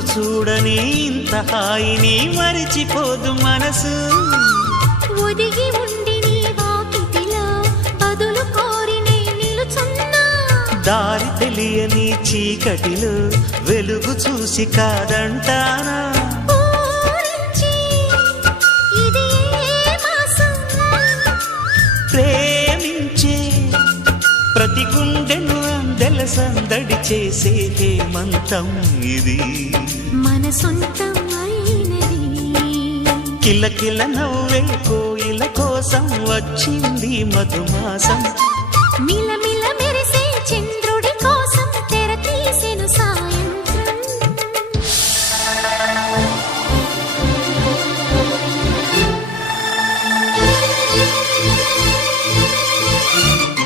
రోజు చూడని ఇంత హాయిని మరిచిపోదు మనసు. ఒదిగి ఉండి నీ వాకిటిలో బదులు కోరి నే నిలుచున్నా. దారి తెలియని చీకటిలో వెలుగు చూసి కాదంటానా. ఊరించి ఇది ఏ మాసం? ప్రేమించే ప్రతి గుండెను అందెల సందడి చేసే హేమంతం ఇది. మన సొంతం అయినది. కిలకిల నవ్వే కోయిల కోసం వచ్చింది మధుమాసం.